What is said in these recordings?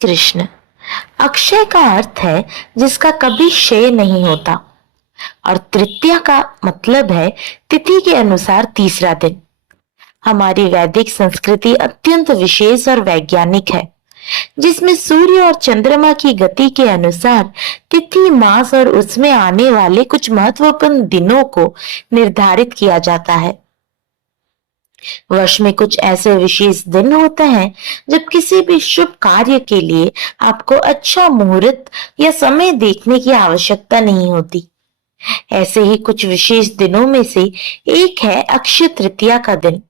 कृष्ण। अक्षय का अर्थ है जिसका कभी क्षय नहीं होता, और तृतीया का मतलब है तिथि के अनुसार तीसरा दिन। हमारी वैदिक संस्कृति अत्यंत विशेष और वैज्ञानिक है, जिसमें सूर्य और चंद्रमा की गति के अनुसार तिथि, मास और उसमें आने वाले कुछ महत्वपूर्ण दिनों को निर्धारित किया जाता है। वर्ष में कुछ ऐसे विशेष दिन होते हैं जब किसी भी शुभ कार्य के लिए आपको अच्छा मुहूर्त या समय देखने की आवश्यकता नहीं होती। ऐसे ही कुछ विशेष दिनों में से एक है अक्षय तृतीया का दिन,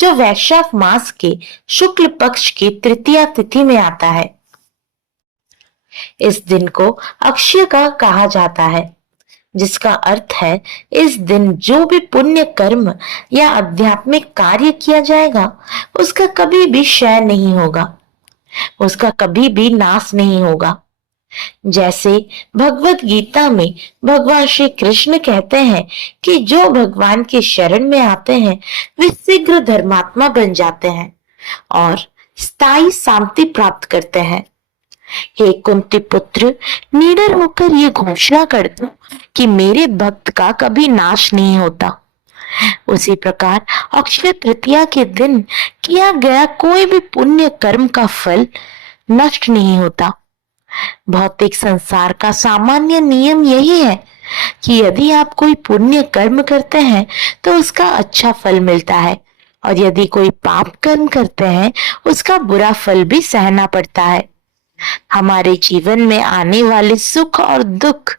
जो वैशाख मास के शुक्ल पक्ष की तृतीया तिथि में आता है। इस दिन को अक्षय का कहा जाता है, जिसका अर्थ है इस दिन जो भी पुण्य कर्म या आध्यात्मिक कार्य किया जाएगा उसका कभी भी क्षय नहीं होगा, उसका कभी भी नाश नहीं होगा। जैसे भगवत गीता में भगवान श्री कृष्ण कहते हैं कि जो भगवान के शरण में आते हैं वे शीघ्र धर्मात्मा बन जाते हैं और स्थायी शांति प्राप्त करते हैं। हे कुंती पुत्र, निडर होकर ये घोषणा कर दो कि मेरे भक्त का कभी नाश नहीं होता। उसी प्रकार अक्षय तृतीया के दिन किया गया कोई भी पुण्य कर्म का फल नष्ट नहीं होता। भौतिक संसार का सामान्य नियम यही है कि यदि आप कोई पुण्य कर्म करते हैं तो उसका अच्छा फल मिलता है, और यदि कोई पाप कर्म करते हैं उसका बुरा फल भी सहना पड़ता है। हमारे जीवन में आने वाले सुख और दुख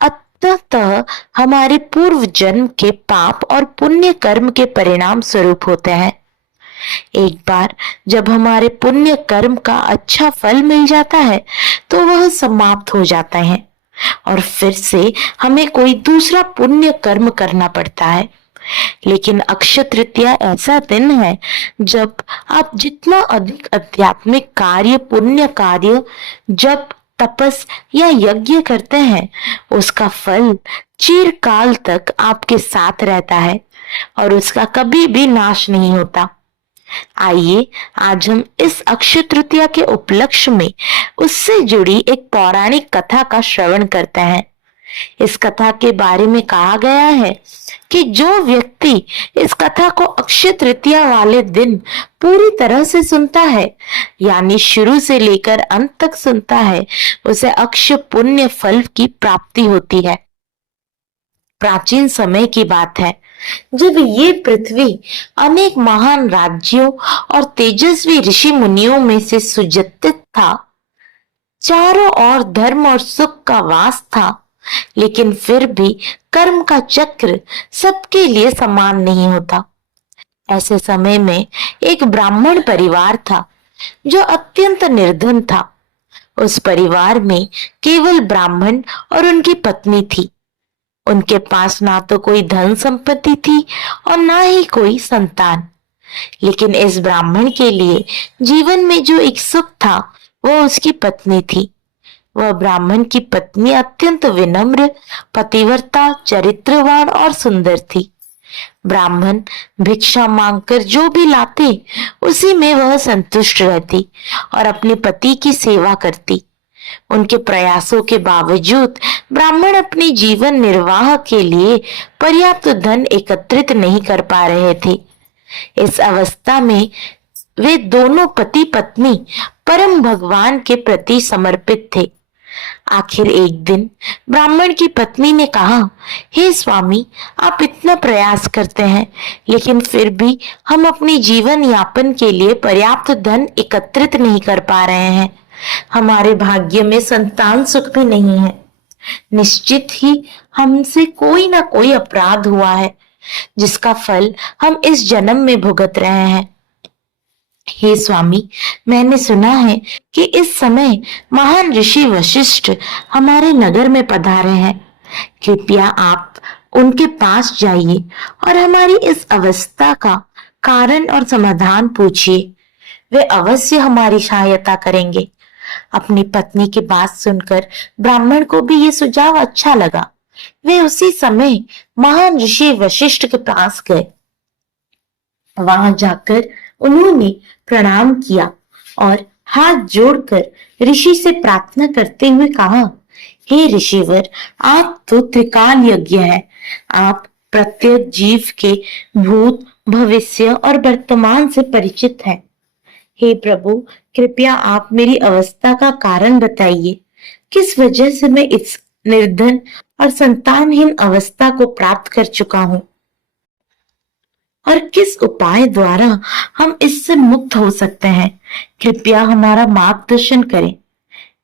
अंततः हमारे पूर्व जन्म के पाप और पुण्य कर्म के परिणाम स्वरूप होते हैं। एक बार जब हमारे पुण्य कर्म का अच्छा फल मिल जाता है तो वह समाप्त हो जाता है और फिर से हमें कोई दूसरा पुण्य कर्म करना पड़ता है। लेकिन अक्षय तृतीया ऐसा दिन है जब आप जितना अधिक आध्यात्मिक कार्य, पुण्य कार्य, जप, तपस या यज्ञ करते हैं उसका फल चिरकाल तक आपके साथ रहता है और उसका कभी भी नाश नहीं होता। आइए आज हम इस अक्षय तृतीया के उपलक्ष्य में उससे जुड़ी एक पौराणिक कथा का श्रवण करते हैं। इस कथा के बारे में कहा गया है कि जो व्यक्ति इस कथा को अक्षय तृतीया वाले दिन पूरी तरह से सुनता है, यानी शुरू से लेकर अंत तक सुनता है, उसे अक्षय पुण्य फल की प्राप्ति होती है। प्राचीन समय की बात है जब ये पृथ्वी अनेक महान राज्यों और तेजस्वी ऋषि मुनियों में से सुज्योतित था। चारों ओर धर्म और सुख का वास था, लेकिन फिर भी कर्म का चक्र सबके लिए समान नहीं होता। ऐसे समय में एक ब्राह्मण परिवार था जो अत्यंत निर्धन था। उस परिवार में केवल ब्राह्मण और उनकी पत्नी थी। उनके पास ना तो कोई धन संपत्ति थी और ना ही कोई संतान। लेकिन इस ब्राह्मण के लिए जीवन में जो एक सुख था वह उसकी पत्नी थी। वह ब्राह्मण की पत्नी अत्यंत विनम्र, पतिव्रता, चरित्रवान और सुंदर थी। ब्राह्मण भिक्षा मांगकर जो भी लाते उसी में वह संतुष्ट रहती और अपने पति की सेवा करती। उनके प्रयासों के बावजूद ब्राह्मण अपने जीवन निर्वाह के लिए पर्याप्त धन एकत्रित नहीं कर पा रहे थे। इस अवस्था में वे दोनों पति पत्नी परम भगवान के प्रति समर्पित थे। आखिर एक दिन ब्राह्मण की पत्नी ने कहा, हे स्वामी, आप इतना प्रयास करते हैं लेकिन फिर भी हम अपने जीवन यापन के लिए पर्याप्त धन एकत्रित नहीं कर पा रहे हैं। हमारे भाग्य में संतान सुख भी नहीं है। निश्चित ही हमसे कोई ना कोई अपराध हुआ है जिसका फल हम इस जन्म में भुगत रहे हैं। हे स्वामी, मैंने सुना है कि इस समय महान ऋषि वशिष्ठ हमारे नगर में पधारे हैं। कृपया आप उनके पास जाइए और हमारी इस अवस्था का कारण और समाधान पूछिए। वे अवश्य हमारी सहायता करेंगे। अपनी पत्नी की बात सुनकर ब्राह्मण को भी ये सुझाव अच्छा लगा। वे उसी समय महान ऋषि वशिष्ठ के पास गए। वहां जाकर उन्होंने प्रणाम किया और हाथ जोड़कर ऋषि से प्रार्थना करते हुए कहा, हे ऋषिवर, आप तो त्रिकाल यज्ञ है। आप प्रत्येक जीव के भूत, भविष्य और वर्तमान से परिचित हैं। हे प्रभु, कृपया आप मेरी अवस्था का कारण बताइए। किस वजह से मैं इस निर्धन और संतानहीन अवस्था को प्राप्त कर चुका हूँ और किस उपाय द्वारा हम इससे मुक्त हो सकते हैं। कृपया हमारा मार्गदर्शन करें।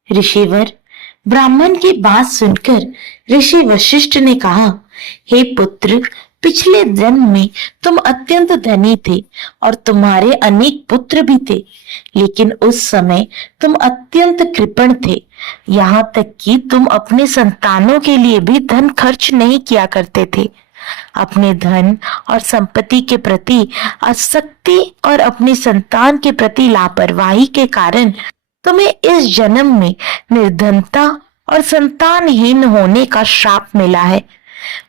ऋषिवर, ब्राह्मण की बात सुनकर ऋषि वशिष्ठ ने कहा, हे पुत्र, पिछले जन्म में तुम अत्यंत धनी थे और तुम्हारे अनेक पुत्र भी थे, लेकिन उस समय तुम अत्यंत कृपण थे। यहाँ तक कि तुम अपने संतानों के लिए भी धन खर्च नहीं किया करते थे। अपने धन और संपत्ति के प्रति आसक्ति और अपनी संतान के प्रति लापरवाही के कारण तुम्हें इस जन्म में निर्धनता और संतानहीन होने का श्राप मिला है।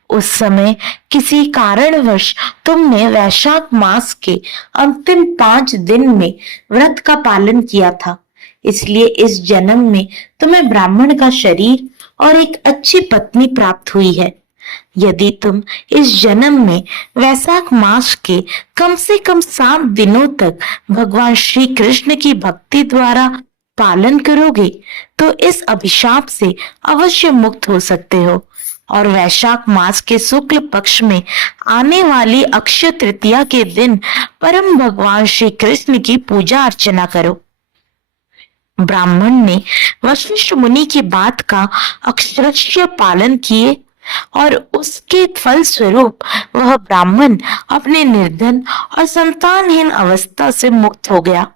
उस समय किसी कारणवश तुमने वैशाख मास के अंतिम 5 दिन में व्रत का पालन किया था, इसलिए इस जन्म में तुम्हें ब्राह्मण का शरीर और एक अच्छी पत्नी प्राप्त हुई है। यदि तुम इस जन्म में वैशाख मास के कम से कम 7 दिनों तक भगवान श्री कृष्ण की भक्ति द्वारा पालन करोगे तो इस अभिशाप से अवश्य मुक्त हो सकते हो और वैशाख मास के शुक्ल पक्ष में आने वाली अक्षय तृतीया के दिन परम भगवान श्री कृष्ण की पूजा अर्चना करो। ब्राह्मण ने वशिष्ठ मुनि की बात का अक्षरशः पालन किए और उसके फल स्वरूप वह ब्राह्मण अपने निर्धन और संतानहीन अवस्था से मुक्त हो गया।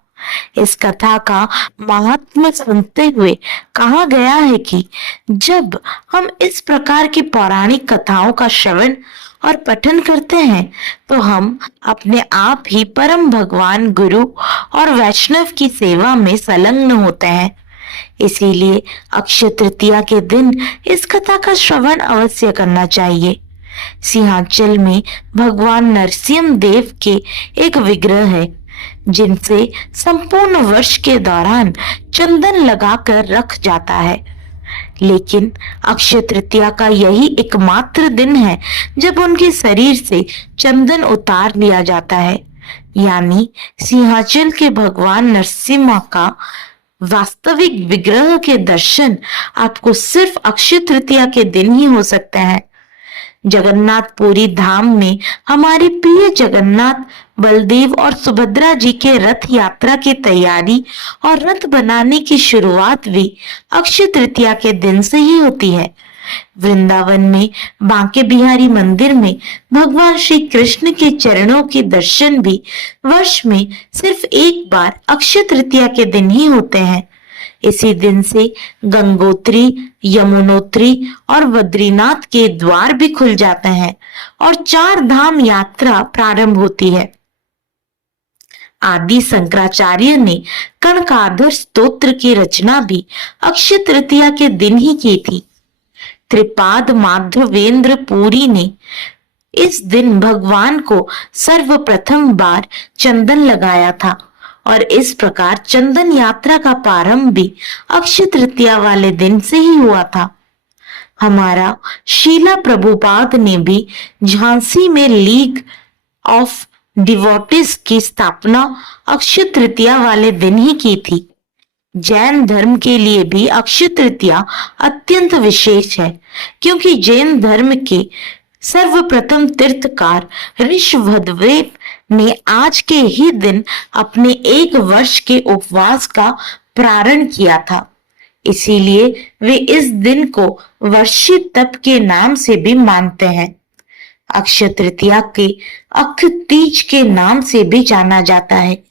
इस कथा का महात्म्य सुनते हुए कहा गया है कि जब हम इस प्रकार की पौराणिक कथाओं का श्रवण और पठन करते हैं तो हम अपने आप ही परम भगवान गुरु और वैष्णव की सेवा में संलग्न होते हैं। इसीलिए अक्षय तृतीया के दिन इस कथा का श्रवण अवश्य करना चाहिए। सिंहाचल में भगवान नरसिंह देव के एक विग्रह है जिनसे संपूर्ण वर्ष के दौरान चंदन लगाकर रख जाता है, लेकिन अक्षय तृतीया का यही एकमात्र दिन है जब उनके शरीर से चंदन उतार लिया जाता है। यानी सिंहाचल के भगवान नरसिम्हा का वास्तविक विग्रह के दर्शन आपको सिर्फ अक्षय तृतीया के दिन ही हो सकते हैं। जगन्नाथपुरी धाम में हमारे प्रिय जगन्नाथ, बलदेव और सुभद्रा जी के रथ यात्रा की तैयारी और रथ बनाने की शुरुआत भी अक्षय तृतीया के दिन से ही होती है। वृंदावन में बांके बिहारी मंदिर में भगवान श्री कृष्ण के चरणों के दर्शन भी वर्ष में सिर्फ एक बार अक्षय तृतीया के दिन ही होते हैं। इसी दिन से गंगोत्री, यमुनोत्री और बद्रीनाथ के द्वार भी खुल जाते हैं और 4 धाम यात्रा प्रारंभ होती है। आदि शंकराचार्य ने कनकाधर स्तोत्र की रचना भी अक्षय तृतीया के दिन ही की थी। त्रिपाद माधवेंद्र पुरी ने इस दिन भगवान को सर्वप्रथम बार चंदन लगाया था और इस प्रकार चंदन यात्रा का प्रारंभ भी अक्षय तृतीया वाले दिन से ही हुआ था। हमारा शीला प्रभुपाद ने भी झांसी में लीग ऑफ डिवोटीज की स्थापना अक्षय तृतीया वाले दिन ही की थी। जैन धर्म के लिए भी अक्षय तृतीया अत्यंत विशेष है, क्योंकि जैन धर्म के सर्वप्रथम तीर्थकार ऋषभदेव ने आज के ही दिन अपने 1 वर्ष के उपवास का प्रारंभ किया था। इसीलिए वे इस दिन को वर्षी तप के नाम से भी मानते हैं। अक्षय तृतीया के अक्ष तीज के नाम से भी जाना जाता है।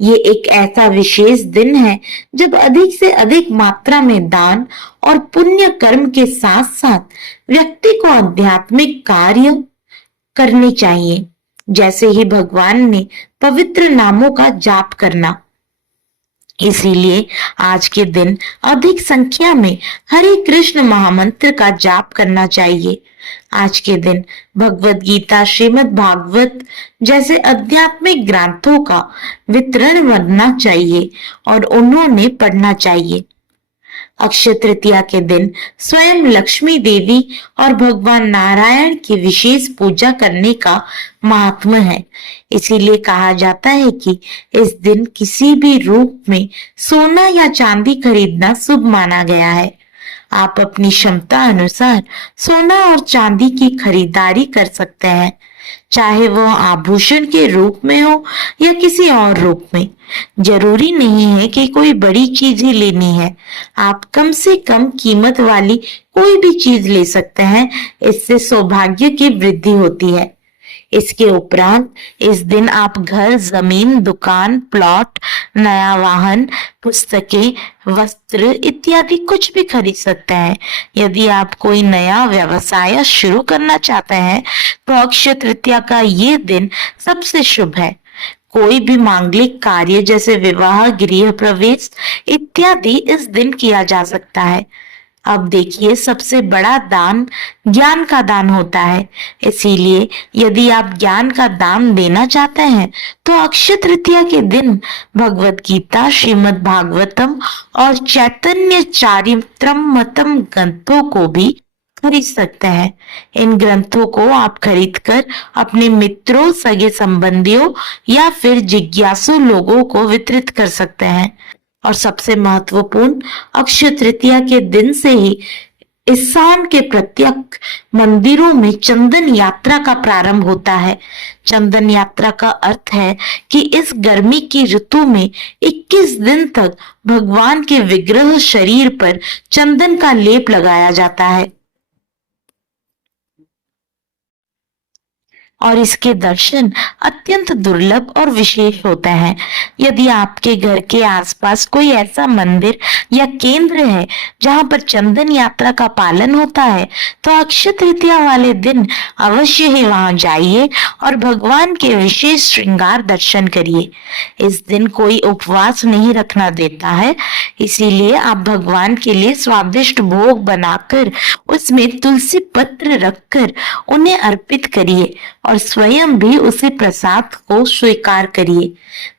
ये एक ऐसा विशेष दिन है जब अधिक से अधिक मात्रा में दान और पुण्य कर्म के साथ साथ व्यक्ति को आध्यात्मिक कार्य करने चाहिए, जैसे ही भगवान ने पवित्र नामों का जाप करना। इसीलिए आज के दिन अधिक संख्या में हरे कृष्ण महामंत्र का जाप करना चाहिए आज के दिन भगवत गीता, श्रीमद् भागवत जैसे आध्यात्मिक ग्रंथों का वितरण बनना चाहिए और उन्होंने पढ़ना चाहिए। अक्षय तृतीया के दिन स्वयं लक्ष्मी देवी और भगवान नारायण की विशेष पूजा करने का महात्म्य है। इसीलिए कहा जाता है कि इस दिन किसी भी रूप में सोना या चांदी खरीदना शुभ माना गया है। आप अपनी क्षमता अनुसार सोना और चांदी की खरीदारी कर सकते हैं, चाहे वो आभूषण के रूप में हो या किसी और रूप में। जरूरी नहीं है कि कोई बड़ी चीज ही लेनी है, आप कम से कम कीमत वाली कोई भी चीज ले सकते हैं। इससे सौभाग्य की वृद्धि होती है। इसके उपरांत इस दिन आप घर, जमीन, दुकान, प्लॉट, नया वाहन, पुस्तकें, वस्त्र इत्यादि कुछ भी खरीद सकते हैं। यदि आप कोई नया व्यवसाय शुरू करना चाहते हैं तो अक्षय तृतीया का ये दिन सबसे शुभ है। कोई भी मांगलिक कार्य जैसे विवाह, गृह प्रवेश इत्यादि इस दिन किया जा सकता है। अब देखिए, सबसे बड़ा दान ज्ञान का दान होता है। इसीलिए यदि आप ज्ञान का दान देना चाहते हैं तो अक्षय तृतीया के दिन भगवत गीता, श्रीमद् भागवतम और चैतन्य चरितमृतम ग्रंथों को भी खरीद सकते हैं। इन ग्रंथों को आप खरीदकर अपने मित्रों, सगे संबंधियों या फिर जिज्ञासु लोगों को वितरित कर सकते हैं। और सबसे महत्वपूर्ण, अक्षय तृतीया के दिन से ही इस्लाम के प्रत्येक मंदिरों में चंदन यात्रा का प्रारंभ होता है। चंदन यात्रा का अर्थ है कि इस गर्मी की ऋतु में 21 दिन तक भगवान के विग्रह शरीर पर चंदन का लेप लगाया जाता है और इसके दर्शन अत्यंत दुर्लभ और विशेष होते हैं। यदि आपके घर के आसपास कोई ऐसा मंदिर या केंद्र है जहां पर चंदन यात्रा का पालन होता है तो अक्षय तृतीया वाले दिन अवश्य ही वहां जाइए और भगवान के विशेष श्रृंगार दर्शन करिए। इस दिन कोई उपवास नहीं रखना देता है, इसीलिए आप भगवान के लिए स्वादिष्ट भोग बनाकर उसमें तुलसी पत्र रखकर उन्हें अर्पित करिए और स्वयं भी उसे प्रसाद को स्वीकार करिए।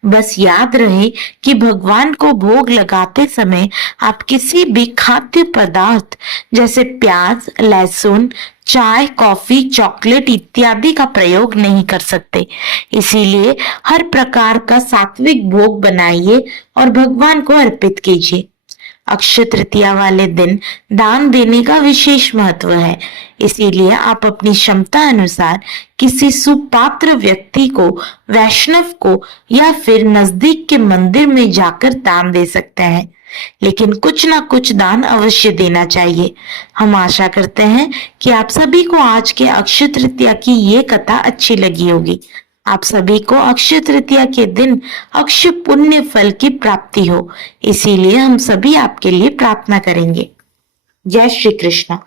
बस याद रहे कि भगवान को भोग लगाते समय आप किसी भी खाद्य पदार्थ जैसे प्याज, लहसुन, चाय, कॉफी, चॉकलेट इत्यादि का प्रयोग नहीं कर सकते। इसीलिए हर प्रकार का सात्विक भोग बनाइए और भगवान को अर्पित कीजिए। अक्षय तृतीया वाले दिन दान देने का विशेष महत्व है, इसीलिए आप अपनी क्षमता अनुसार किसी सुपात्र व्यक्ति को, वैष्णव को या फिर नजदीक के मंदिर में जाकर दान दे सकते हैं। लेकिन कुछ ना कुछ दान अवश्य देना चाहिए। हम आशा करते हैं कि आप सभी को आज के अक्षय तृतीया की ये कथा अच्छी लगी होगी। आप सभी को अक्षय तृतीया के दिन अक्षय पुण्य फल की प्राप्ति हो, इसीलिए हम सभी आपके लिए प्रार्थना करेंगे। जय श्री कृष्ण।